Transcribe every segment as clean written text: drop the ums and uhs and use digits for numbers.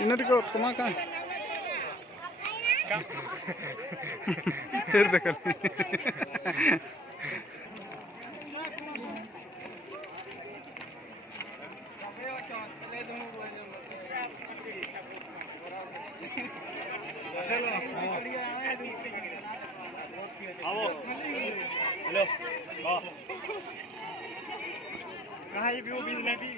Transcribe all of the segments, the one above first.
इन्हें टिको कमा का फिर देख हेलो कहाँ ये व्यू बिल में भी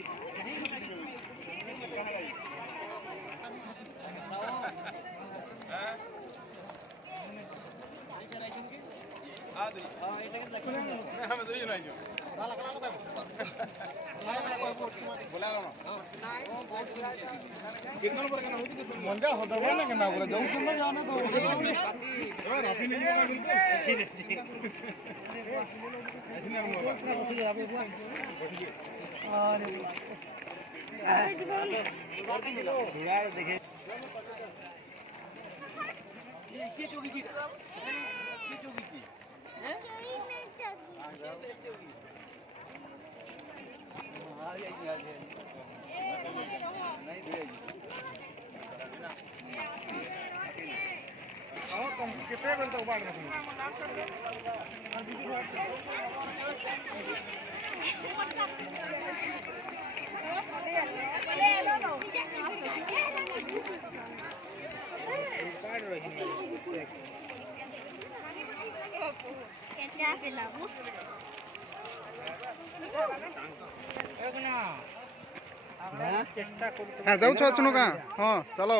मंजा होता है ना करना बोला जाऊँ कितना जाना तो यार अभी नहीं जाना देखे ये चोगी की हैं नहीं देगी कितने बजे तक बांट रखूंगा हाँ जाऊ छो अच्छनु का हाँ चलो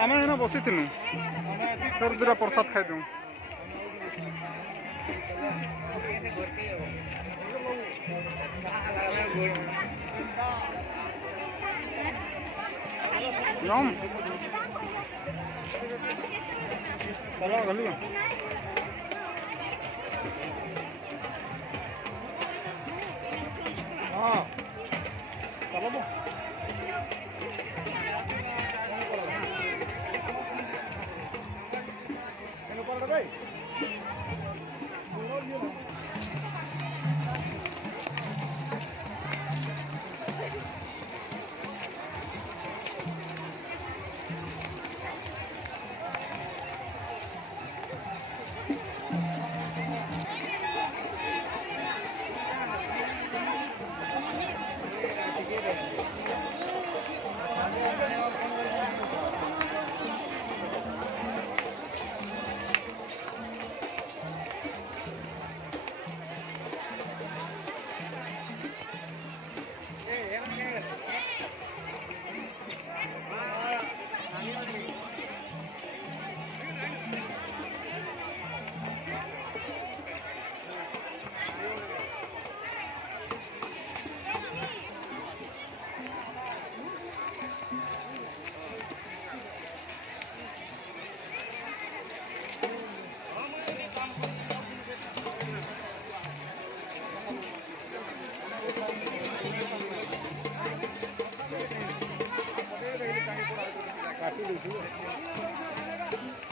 आम है बसी थी फिर दूरा प्रसाद खाई दूँ चलो गली हाँ चलो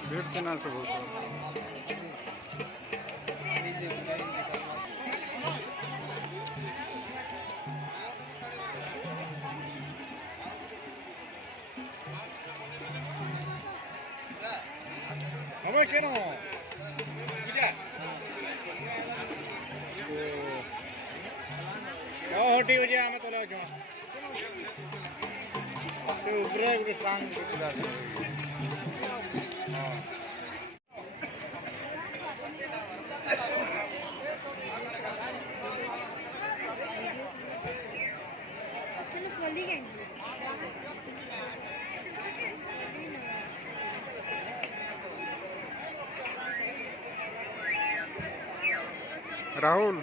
भेट केना से हो हमें केनो बुझा क्या होटी हो जाए हमें तो लो जो तो ऊपर एक सांग बुझा राहुल